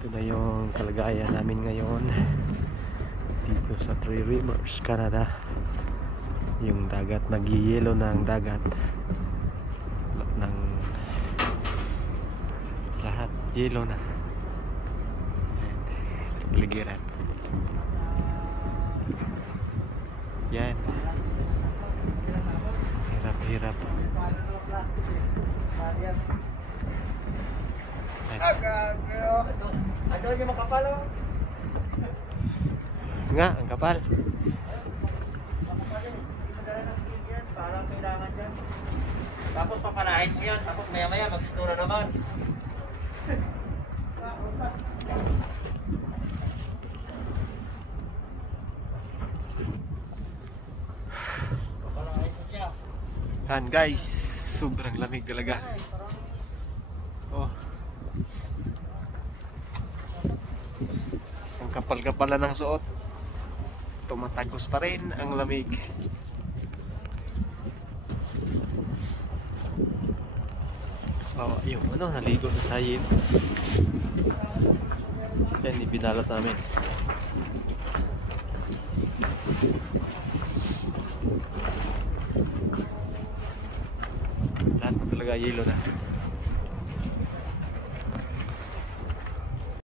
Ito na yung kalagayan namin ngayon dito sa Three Rivers, Canada. Yung dagat, nag-yelo na ang dagat ng lahat, yelo na. Kapaligiran yan, hirap Ano yung makapal oh? nga, ang kapal. Parang kailangan dyan. Tapos papalahin mo yan. Tapos maya maya mag-store naman. Papalahin mo siya. Yan guys, sobrang lamig talaga. Oh, ang kapal-kapala ng suot, tumatagos pa rin ang lamig. Oh, yung ano, naligo na tayo. Yan, ibinalat namin. Lahat na talaga yelo na.